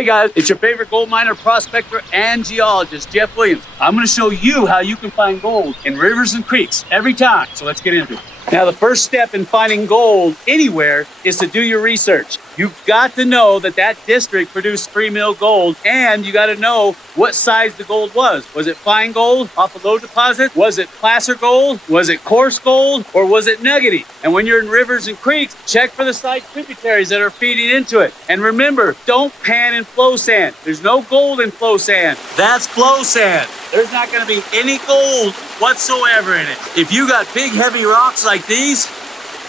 Hey guys, it's your favorite gold miner, prospector, and geologist, Jeff Williams. I'm going to show you how you can find gold in rivers and creeks every time. So let's get into it. Now, the first step in finding gold anywhere is to do your research. You've got to know that that district produced free mill gold, and you got to know what size the gold was. Was it fine gold off a low deposit? Was it placer gold? Was it coarse gold? Or was it nuggety? And when you're in rivers and creeks, check for the side tributaries that are feeding into it. And remember, don't pan in flow sand. There's no gold in flow sand. That's flow sand. There's not going to be any gold whatsoever in it. If you got big heavy rocks like these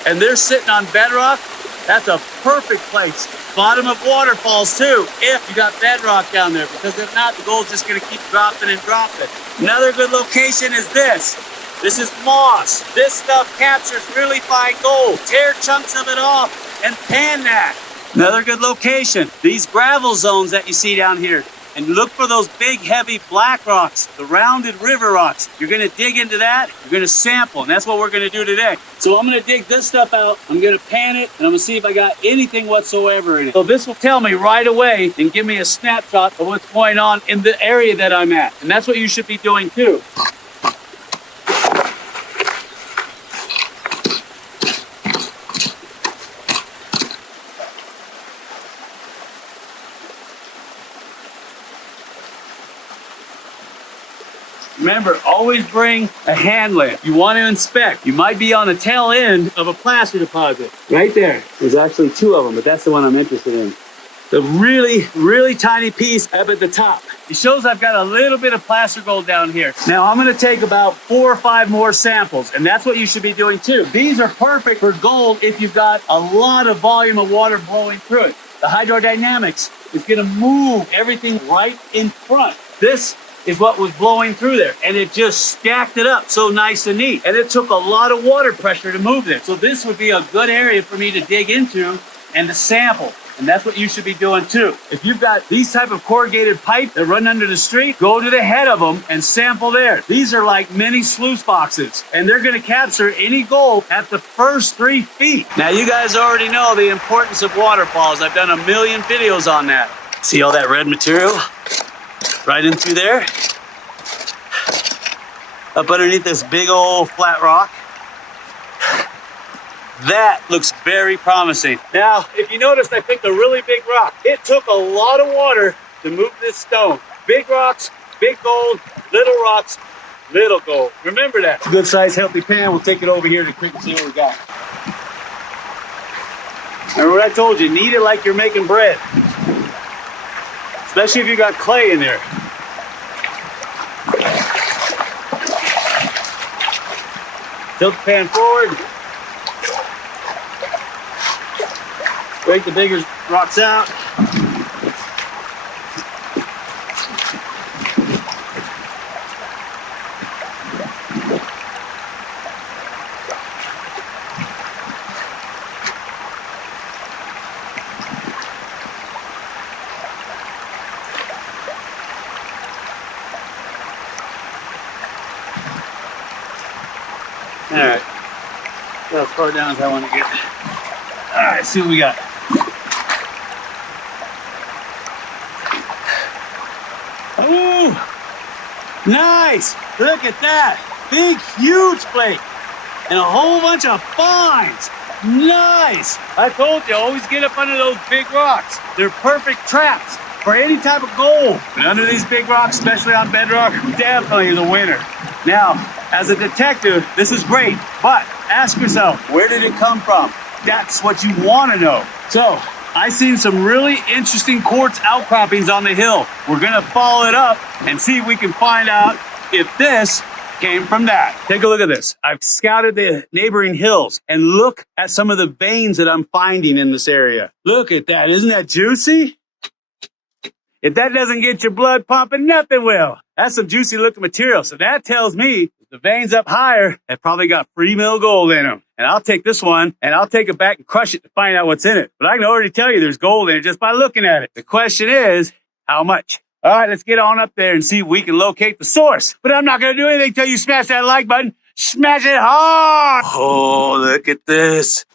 and they're sitting on bedrock, that's a perfect place. Bottom of waterfalls too, if you got bedrock down there, because if not, the gold's just going to keep dropping and dropping. Another good location is this. This is moss. This stuff captures really fine gold. Tear chunks of it off and pan that. Another good location, these gravel zones that you see down here. And look for those big, heavy black rocks, the rounded river rocks. You're gonna dig into that, you're gonna sample, and that's what we're gonna do today. So I'm gonna dig this stuff out, I'm gonna pan it, and I'm gonna see if I got anything whatsoever in it. So this will tell me right away and give me a snapshot of what's going on in the area that I'm at. And that's what you should be doing too. Remember, always bring a hand lamp. You want to inspect. You might be on the tail end of a placer deposit. Right there. There's actually two of them, but that's the one I'm interested in. The really, really tiny piece up at the top. It shows I've got a little bit of placer gold down here. Now I'm gonna take about 4 or 5 more samples, and that's what you should be doing too. These are perfect for gold if you've got a lot of volume of water blowing through it. The hydrodynamics is gonna move everything right in front. This is what was blowing through there, and it just stacked it up so nice and neat. And it took a lot of water pressure to move this. So this would be a good area for me to dig into and to sample. And that's what you should be doing too. If you've got these type of corrugated pipe that run under the street, go to the head of them and sample there. These are like mini sluice boxes, and they're gonna capture any gold at the first 3 feet. Now you guys already know the importance of waterfalls. I've done a million videos on that. See all that red material? Right in through there, up underneath this big old flat rock. That looks very promising. Now, if you noticed, I picked a really big rock. It took a lot of water to move this stone. Big rocks, big gold, little rocks, little gold. Remember that. It's a good size, healthy pan. We'll take it over here to quick and see what we got. Remember what I told you, knead it like you're making bread. Especially if you got clay in there. Tilt the pan forward. Break the bigger rocks out. All right, as far down as I want to get. All right, see what we got. Ooh, nice. Look at that. Big, huge flake. And a whole bunch of fines. Nice. I told you, always get up under those big rocks. They're perfect traps for any type of gold. But under these big rocks, especially on bedrock, definitely the winner. Now, as a detective, this is great, but ask yourself, where did it come from? That's what you want to know. So, I've seen some really interesting quartz outcroppings on the hill. We're gonna follow it up and see if we can find out if this came from that. Take a look at this. I've scouted the neighboring hills and look at some of the veins that I'm finding in this area. Look at that, isn't that juicy? If that doesn't get your blood pumping, nothing will. That's some juicy looking material. So that tells me the veins up higher have probably got free mill gold in them. And I'll take this one and I'll take it back and crush it to find out what's in it. But I can already tell you there's gold in it just by looking at it. The question is, how much? All right, let's get on up there and see if we can locate the source. But I'm not going to do anything until you smash that like button. Smash it hard. Oh, look at this.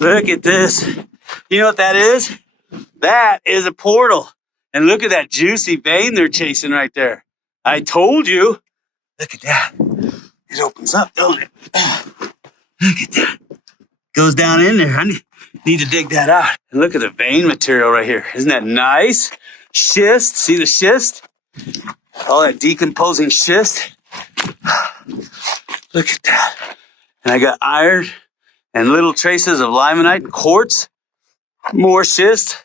Look at this. You know what that is? That is a portal. And look at that juicy vein they're chasing right there. I told you. Look at that. It opens up, don't it? Look at that. Goes down in there. I need to dig that out. And look at the vein material right here. Isn't that nice? Schist. See the schist? All that decomposing schist. Look at that. And I got iron and little traces of limonite and quartz. More schist.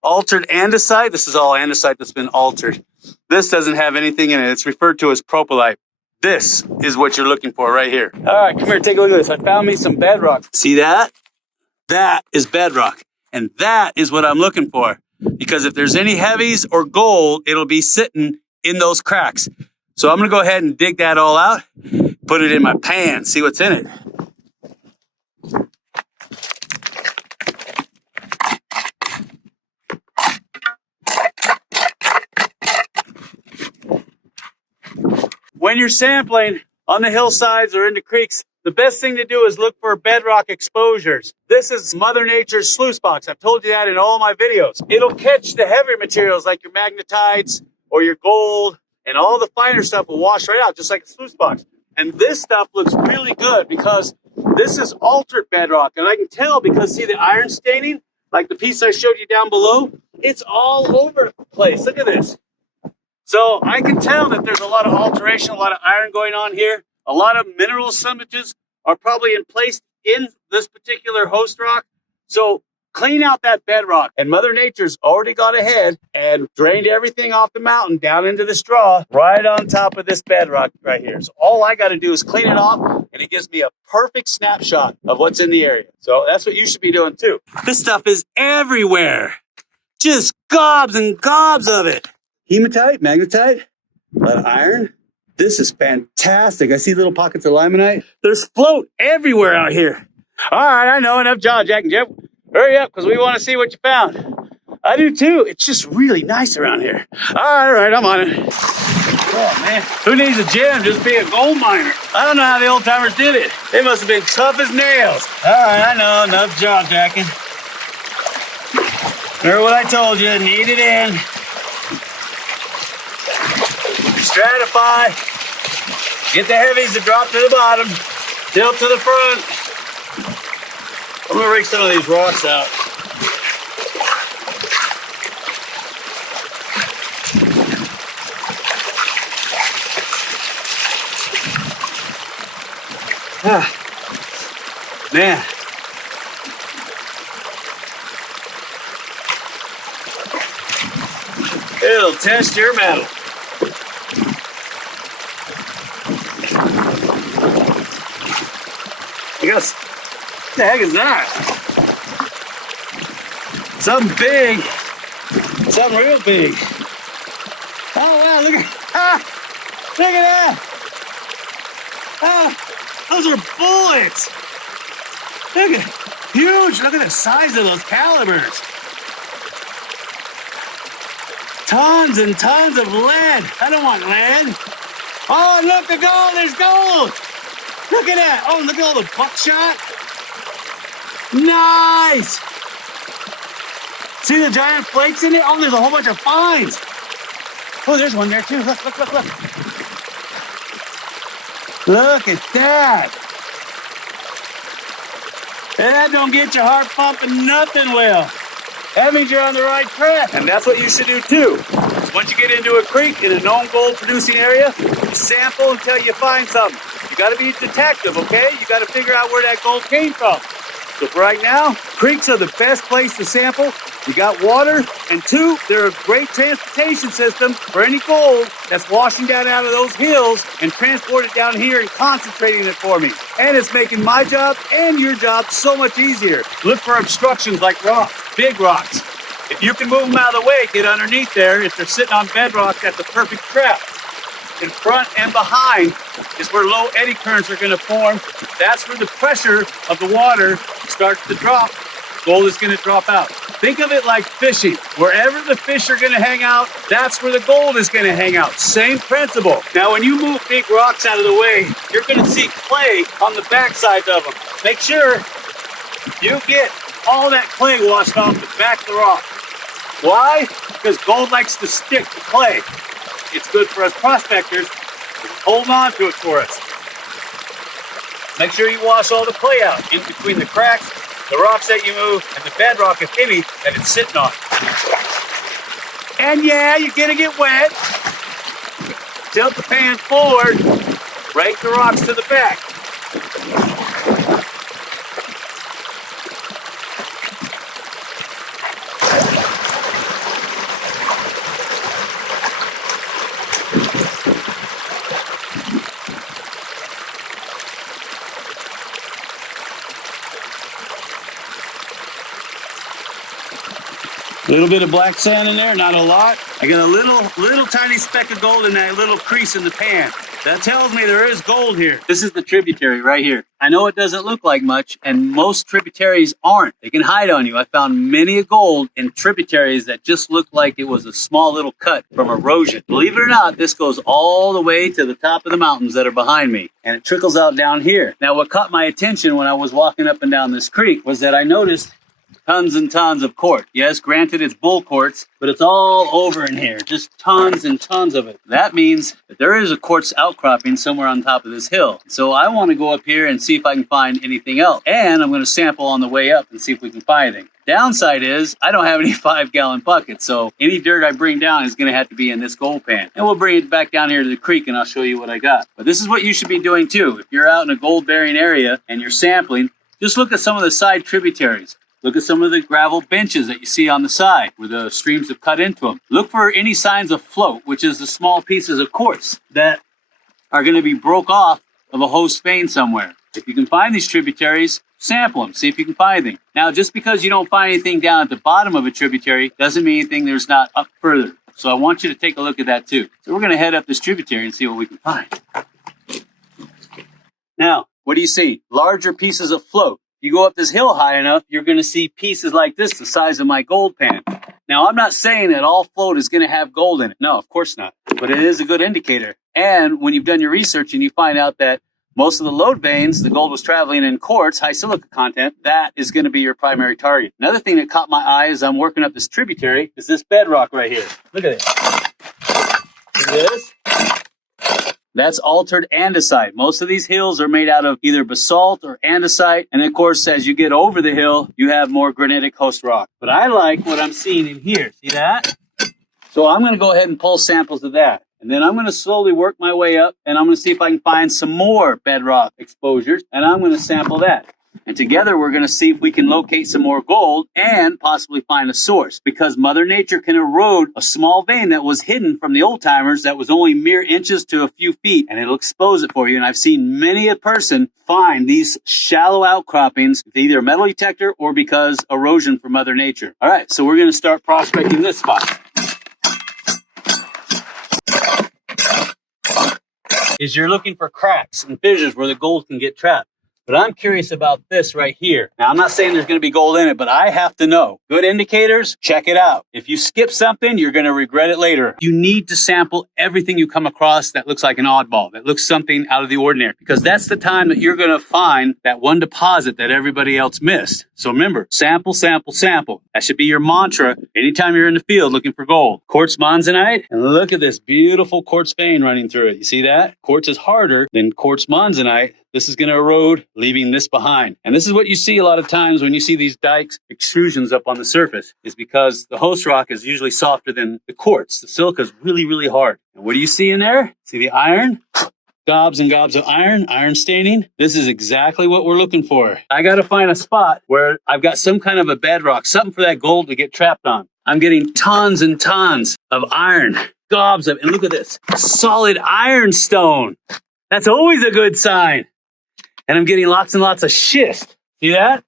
Altered andesite. This is all andesite that's been altered. This doesn't have anything in it. It's referred to as propylite. This is what you're looking for right here. All right, come here, take a look at this. I found me some bedrock. See that? That is bedrock. And that is what I'm looking for. Because if there's any heavies or gold, it'll be sitting in those cracks. So I'm going to go ahead and dig that all out, put it in my pan, see what's in it. When you're sampling on the hillsides or in the creeks, the best thing to do is look for bedrock exposures. This is Mother Nature's sluice box. I've told you that in all my videos. It'll catch the heavier materials like your magnetites or your gold, and all the finer stuff will wash right out, just like a sluice box. And this stuff looks really good because this is altered bedrock. And I can tell because, see the iron staining, like the piece I showed you down below? It's all over the place. Look at this. So I can tell that there's a lot of alteration, a lot of iron going on here. A lot of mineral assemblages are probably in place in this particular host rock. So clean out that bedrock. And Mother Nature's already gone ahead and drained everything off the mountain down into the straw right on top of this bedrock right here. So all I got to do is clean it off, and it gives me a perfect snapshot of what's in the area. So that's what you should be doing too. This stuff is everywhere. Just gobs and gobs of it. Hematite, magnetite, a lot of iron. This is fantastic. I see little pockets of limonite. There's float everywhere out here. All right, I know, enough jaw jacking, Jeff. Hurry up, because we want to see what you found. I do too. It's just really nice around here. All right, I'm on it. Oh, man. Who needs a gem? Just be a gold miner. I don't know how the old timers did it. They must have been tough as nails. All right, I know, enough jaw jacking. Remember what I told you, knead it in. Stratify. Get the heavies to drop to the bottom. Tilt to the front. I'm gonna rig some of these rocks out. Man. It'll test your metal. What the heck is that? Something big. Something real big. Oh wow, look at that. Those are bullets. Look at huge. Look at the size of those calibers. Tons and tons of lead. I don't want lead. Oh, look, the gold. There's gold. Look at that. Oh, look at all the buckshot. Nice. See the giant flakes in there? Oh, there's a whole bunch of fines. Oh, there's one there too. Look, look, look, look. Look at that. And that don't get your heart pumping nothing well. That means you're on the right track. And that's what you should do too. Once you get into a creek in a known gold producing area, sample until you find something. You gotta be a detective, okay? You gotta figure out where that gold came from. So for right now, creeks are the best place to sample. You got water, and two, they're a great transportation system for any gold that's washing down out of those hills and transporting it down here and concentrating it for me. And it's making my job and your job so much easier. Look for obstructions like rocks, big rocks. If you can move them out of the way, get underneath there. If they're sitting on bedrock, that's a perfect trap. In front and behind is where low eddy currents are going to form. That's where the pressure of the water starts to drop. Gold is going to drop out. Think of it like fishing. Wherever the fish are going to hang out, that's where the gold is going to hang out. Same principle. Now, when you move big rocks out of the way, you're going to see clay on the backside of them. Make sure you get all that clay washed off the back of the rock. Why? Because gold likes to stick to clay. It's good for us prospectors. Hold on to it for us. Make sure you wash all the clay out in between the cracks, the rocks that you move, and the bedrock, if any, that it's sitting on. And yeah, you're gonna get wet. Tilt the pan forward, rake the rocks to the back. A little bit of black sand in there, not a lot. I got a little tiny speck of gold in that little crease in the pan. That tells me there is gold here. This is the tributary right here. I know it doesn't look like much, and most tributaries aren't. They can hide on you. I found many a gold in tributaries that just looked like it was a small little cut from erosion. Believe it or not, this goes all the way to the top of the mountains that are behind me, and it trickles out down here. Now, what caught my attention when I was walking up and down this creek was that I noticed tons and tons of quartz. Yes, granted it's bull quartz, but it's all over in here. Just tons and tons of it. That means that there is a quartz outcropping somewhere on top of this hill. So I want to go up here and see if I can find anything else. And I'm going to sample on the way up and see if we can find anything. Downside is I don't have any 5-gallon buckets, so any dirt I bring down is going to have to be in this gold pan. And we'll bring it back down here to the creek and I'll show you what I got. But this is what you should be doing too. If you're out in a gold bearing area and you're sampling, just look at some of the side tributaries. Look at some of the gravel benches that you see on the side where the streams have cut into them. Look for any signs of float, which is the small pieces of quartz that are going to be broke off of a host vein somewhere. If you can find these tributaries, sample them, see if you can find anything. Now, just because you don't find anything down at the bottom of a tributary doesn't mean anything there's not up further. So I want you to take a look at that too. So we're going to head up this tributary and see what we can find. Now, what do you see? Larger pieces of float. You go up this hill high enough, you're going to see pieces like this, the size of my gold pan. Now, I'm not saying that all float is going to have gold in it. No, of course not. But it is a good indicator. And when you've done your research and you find out that most of the lode veins, the gold was traveling in quartz, high silica content, that is going to be your primary target. Another thing that caught my eye as I'm working up this tributary is this bedrock right here. Look at it. Look at this. That's altered andesite. Most of these hills are made out of either basalt or andesite. And of course, as you get over the hill, you have more granitic host rock. But I like what I'm seeing in here. See that? So I'm going to go ahead and pull samples of that. And then I'm going to slowly work my way up and I'm going to see if I can find some more bedrock exposures. And I'm going to sample that. And together we're going to see if we can locate some more gold and possibly find a source. Because Mother Nature can erode a small vein that was hidden from the old timers that was only mere inches to a few feet, and it'll expose it for you. And I've seen many a person find these shallow outcroppings with either a metal detector or because erosion from Mother Nature. All right, so we're going to start prospecting this spot. Is you're looking for cracks and fissures where the gold can get trapped. But I'm curious about this right here. Now, I'm not saying there's going to be gold in it, but I have to know. Good indicators, check it out. If you skip something, you're going to regret it later. You need to sample everything you come across that looks like an oddball, that looks something out of the ordinary, because that's the time that you're going to find that one deposit that everybody else missed. So remember, sample, sample, sample. That should be your mantra anytime you're in the field looking for gold. Quartz monzonite, and look at this beautiful quartz vein running through it. You see that? Quartz is harder than quartz monzonite. This is going to erode, leaving this behind. And this is what you see a lot of times when you see these dikes extrusions up on the surface, is because the host rock is usually softer than the quartz. The silica is really, really hard. And what do you see in there? See the iron? Gobs and gobs of iron staining. This is exactly what we're looking for. I got to find a spot where I've got some kind of a bedrock, something for that gold to get trapped on. I'm getting tons and tons of iron, gobs of, and look at this, solid ironstone. That's always a good sign. And I'm getting lots and lots of schist. See that?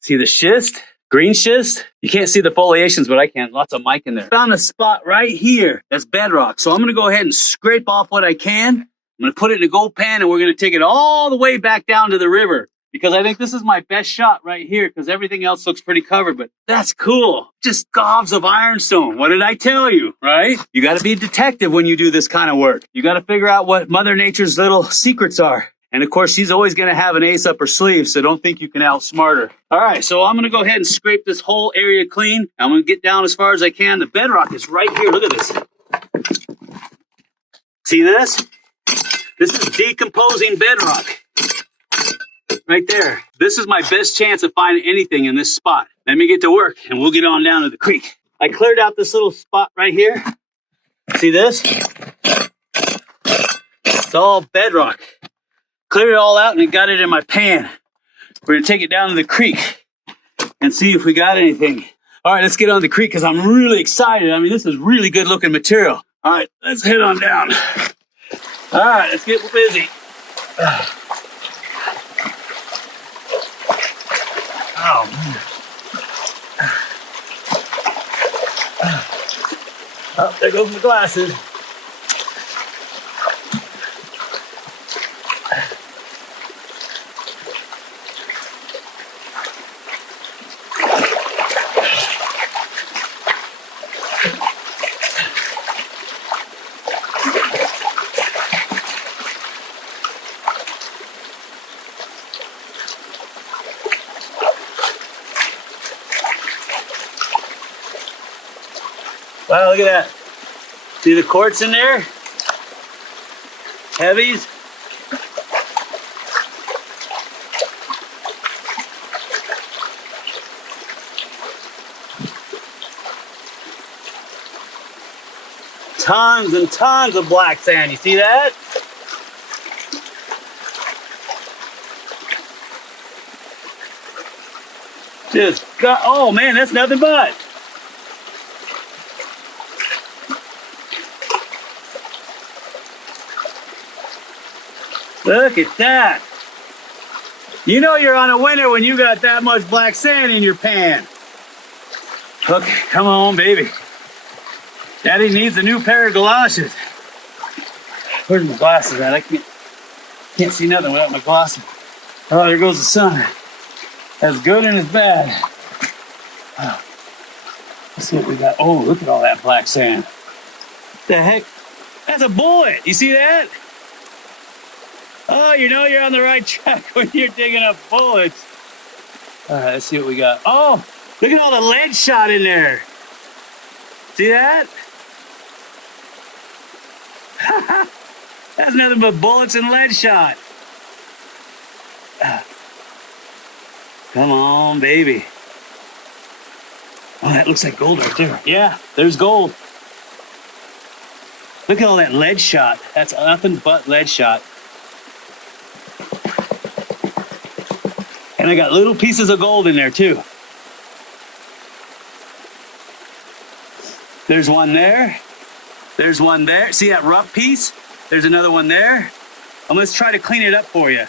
See the schist? Green schist? You can't see the foliations, but I can. Lots of mica in there. Found a spot right here that's bedrock. So I'm going to go ahead and scrape off what I can. I'm going to put it in a gold pan, and we're going to take it all the way back down to the river. Because I think this is my best shot right here, because everything else looks pretty covered, but that's cool. Just gobs of ironstone. What did I tell you, right? You got to be a detective when you do this kind of work. You got to figure out what Mother Nature's little secrets are. And of course, she's always going to have an ace up her sleeve, so don't think you can outsmart her. All right, so I'm going to go ahead and scrape this whole area clean. I'm going to get down as far as I can. The bedrock is right here. Look at this. See this? This is decomposing bedrock. Right there. This is my best chance of finding anything in this spot. Let me get to work, and we'll get on down to the creek. I cleared out this little spot right here. See this? It's all bedrock. Cleared it all out and got it in my pan. We're gonna take it down to the creek and see if we got anything. All right, let's get on the creek because I'm really excited. I mean, this is really good looking material. All right, let's head on down. All right, let's get busy. Oh, man. Oh, there goes my glasses. Wow, look at that. See the quartz in there? Heavies. Tons and tons of black sand. You see that? Just got, oh man, that's nothing but. Look at that. You know you're on a winner when you got that much black sand in your pan. Okay, come on, baby. Daddy needs a new pair of galoshes. Where's my glasses at? I can't see nothing without my glasses. Oh, there goes the sun. As good and as bad. Oh, let's see what we got. Oh, look at all that black sand. What the heck? That's a bullet. You see that? Oh, you know you're on the right track when you're digging up bullets. All right, let's see what we got. Oh, look at all the lead shot in there. See that? That's nothing but bullets and lead shot. Come on, baby. Oh, that looks like gold right there. Yeah, there's gold. Look at all that lead shot. That's nothing but lead shot. And I got little pieces of gold in there too. There's one there. There's one there. See that rough piece? There's another one there. I'm gonna try to clean it up for you.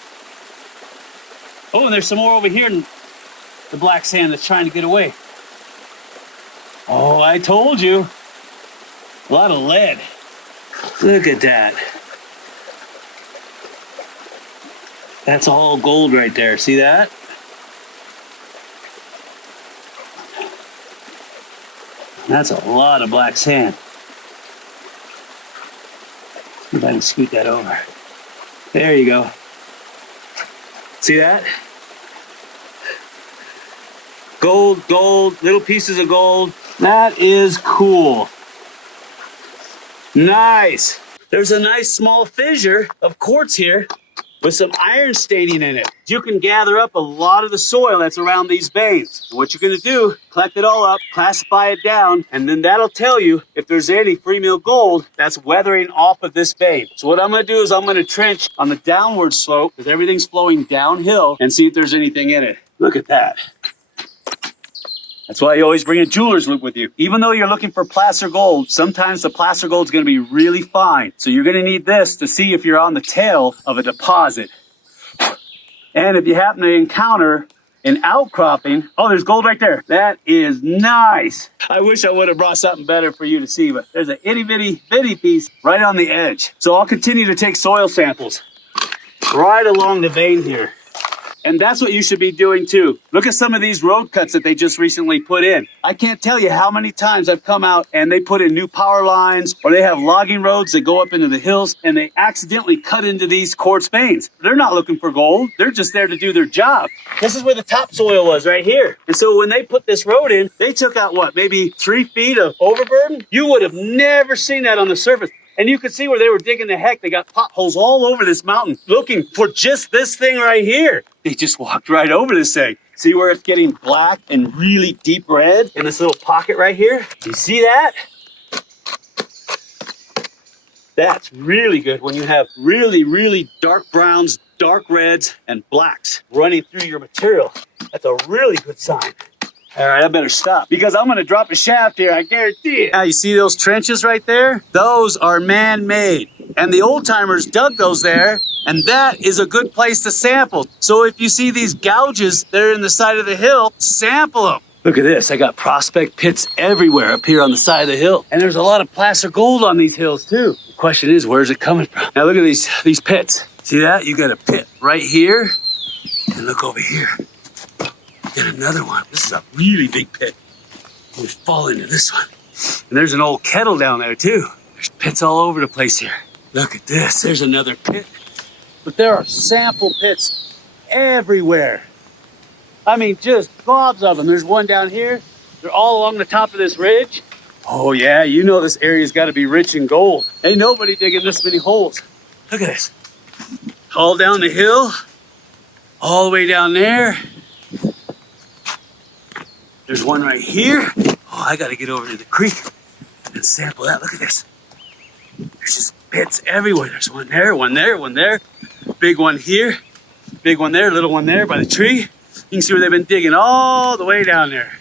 Oh, and there's some more over here in the black sand that's trying to get away. Oh, I told you. A lot of lead. Look at that. That's all gold right there. See that? That's a lot of black sand. See if I can scoot that over. There you go. See that? Gold, gold, little pieces of gold. That is cool. Nice. There's a nice small fissure of quartz here with some iron staining in it. You can gather up a lot of the soil that's around these veins. And what you're gonna do, collect it all up, classify it down, and then that'll tell you if there's any free meal gold that's weathering off of this vein. So what I'm gonna do is I'm gonna trench on the downward slope because everything's flowing downhill and see if there's anything in it. Look at that. That's why you always bring a jeweler's loupe with you. Even though you're looking for placer gold, sometimes the placer gold is going to be really fine. So you're going to need this to see if you're on the tail of a deposit. And if you happen to encounter an outcropping, oh, there's gold right there. That is nice. I wish I would have brought something better for you to see, but there's an itty bitty piece right on the edge. So I'll continue to take soil samples right along the vein here. And that's what you should be doing too. Look at some of these road cuts that they just recently put in. I can't tell you how many times I've come out and they put in new power lines, or they have logging roads that go up into the hills and they accidentally cut into these quartz veins. They're not looking for gold. They're just there to do their job. This is where the topsoil was right here. And so when they put this road in, they took out what, maybe 3 feet of overburden? You would have never seen that on the surface. And you could see where they were digging the heck. They got potholes all over this mountain looking for just this thing right here. They just walked right over this thing. See where it's getting black and really deep red in this little pocket right here? You see that? That's really good when you have really, really dark browns, dark reds, and blacks running through your material. That's a really good sign. All right, I better stop because I'm gonna drop a shaft here, I guarantee it. Now, you see those trenches right there? Those are man-made. And the old timers dug those there, and that is a good place to sample. So if you see these gouges that are in the side of the hill, sample them. Look at this, I got prospect pits everywhere up here on the side of the hill. And there's a lot of placer gold on these hills too. The question is, where's it coming from? Now look at these pits. See that? You got a pit right here, and look over here. Get another one. This is a really big pit. We fall into this one. And there's an old kettle down there too. There's pits all over the place here. Look at this, there's another pit. But there are sample pits everywhere. I mean, just gobs of them. There's one down here. They're all along the top of this ridge. Oh yeah, you know this area's gotta be rich in gold. Ain't nobody digging this many holes. Look at this. All down the hill, all the way down there. There's one right here. Oh, I gotta get over to the creek and sample that. Look at this. There's just pits everywhere. There's one there, one there, one there. Big one here, big one there, little one there by the tree. You can see where they've been digging all the way down there.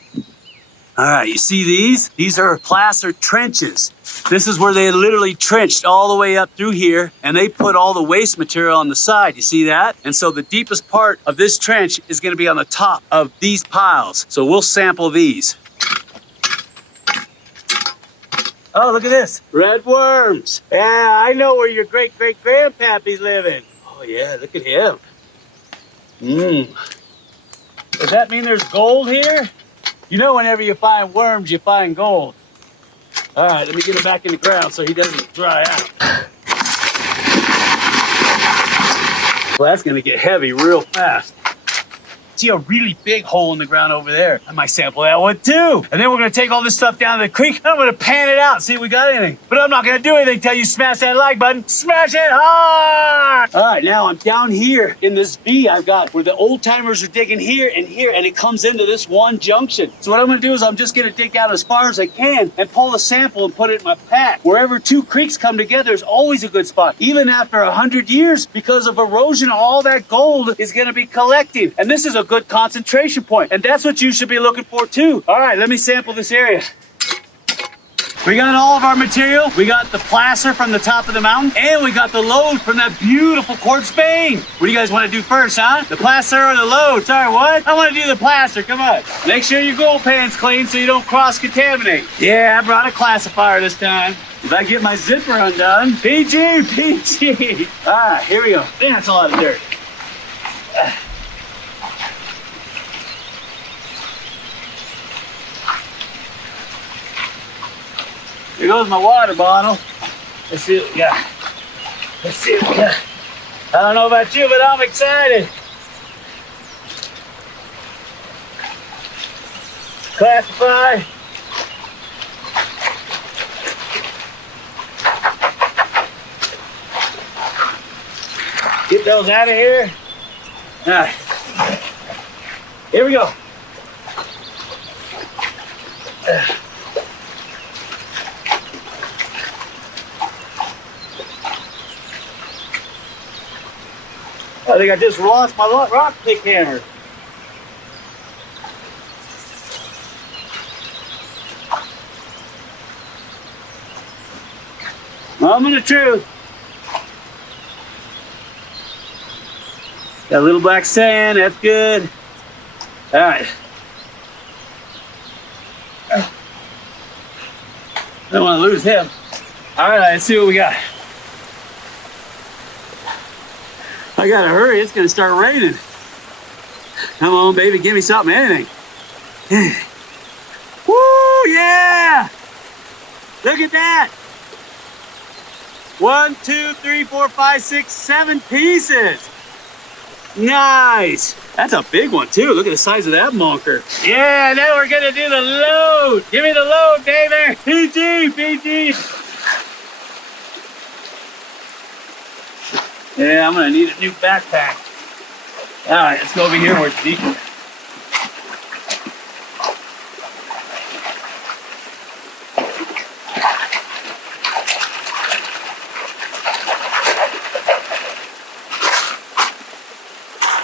All right, you see these? These are placer trenches. This is where they literally trenched all the way up through here, and they put all the waste material on the side. You see that? And so the deepest part of this trench is gonna be on the top of these piles. So we'll sample these. Oh, look at this. Red worms. Yeah, I know where your great-great-grandpappy's living. Oh yeah, look at him. Does that mean there's gold here? You know, whenever you find worms, you find gold. All right, let me get him back in the ground so he doesn't dry out. Well, that's gonna get heavy real fast. See a really big hole in the ground over there. I might sample that one too. And then we're gonna take all this stuff down to the creek. I'm gonna pan it out, see if we got anything. But I'm not gonna do anything until you smash that like button. Smash it hard! All right, now I'm down here in this V I've got where the old timers are digging here, and it comes into this one junction. So what I'm gonna do is I'm just gonna dig out as far as I can and pull a sample and put it in my pack. Wherever two creeks come together is always a good spot. Even after 100 years, because of erosion, all that gold is gonna be collecting. And this is a good concentration point, and that's what you should be looking for too. All right, let me sample this area. We got all of our material. We got the placer from the top of the mountain, and we got the load from that beautiful quartz vein. What do you guys want to do first, huh? The placer or the load? Sorry, what? I want to do the placer. Come on. Make sure your gold pan's clean so you don't cross-contaminate. Yeah, I brought a classifier this time. If I get my zipper undone, PG. All right, here we go. Man, that's a lot of dirt. Here goes my water bottle. Let's see what we got. Let's see what we got. I don't know about you, but I'm excited. Classify. Get those out of here. All right. Here we go. I think I just lost my rock pick hammer. Moment of truth. Got a little black sand, that's good. All right. Don't want to lose him. All right, let's see what we got. I gotta hurry, it's gonna start raining. Come on, baby, give me something, anything. Woo, yeah! Look at that. 1, 2, 3, 4, 5, 6, 7 pieces. Nice. That's a big one, too. Look at the size of that monker. Yeah, now we're going to do the load. Give me the load, baby. PG. Yeah, I'm going to need a new backpack. All right, let's go over here where it's deeper.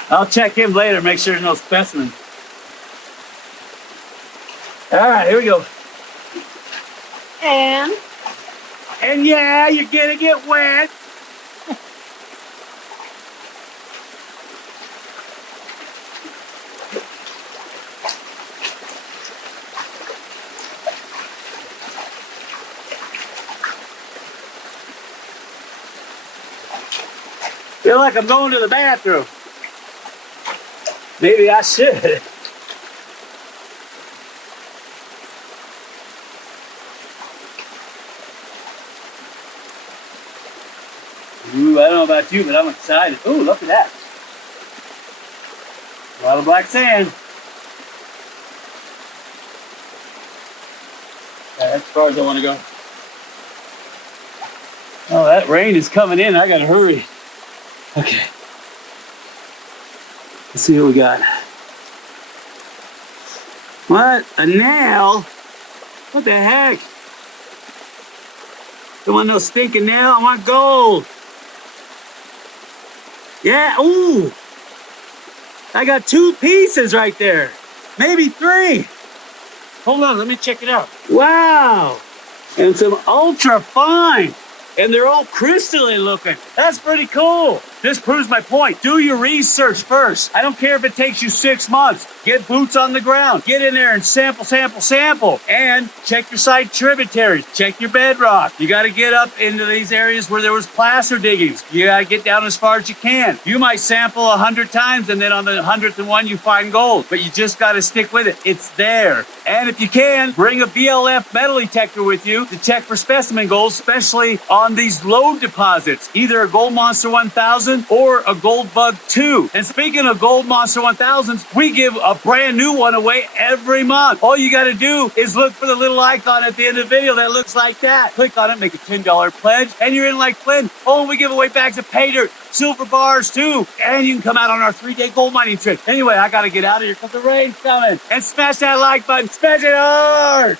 I'll check him later, make sure there's no specimen. All right, here we go. And yeah, you're gonna get wet. Feel like I'm going to the bathroom. Maybe I should. Ooh, I don't know about you, but I'm excited. Ooh, look at that. A lot of black sand. Okay, that's as far as I want to go. Oh, that rain is coming in. I gotta hurry. Okay. Let's see what we got. What? A nail? What the heck? Don't want no stinking nail. I want gold. Yeah, ooh. I got 2 pieces right there. Maybe 3. Hold on, let me check it out. Wow. And some ultra fine. And they're all crystalline looking. That's pretty cool. This proves my point. Do your research first. I don't care if it takes you 6 months. Get boots on the ground. Get in there and sample. And check your site tributaries. Check your bedrock. You got to get up into these areas where there was placer diggings. You got to get down as far as you can. You might sample 100 times and then on the 100th one you find gold. But you just got to stick with it. It's there. And if you can, bring a VLF metal detector with you to check for specimen gold, especially on these lode deposits. Either a Gold Monster 1000 or a Gold Bug 2. And speaking of Gold Monster 1000s, we give a brand new one away every month. All you got to do is look for the little icon at the end of the video that looks like that. Click on it, make a $10 pledge, and you're in like Flynn. Oh, and we give away bags of pay dirt, silver bars too, and you can come out on our 3-day gold mining trip. Anyway, I got to get out of here because the rain's coming. And smash that like button. Smash it hard.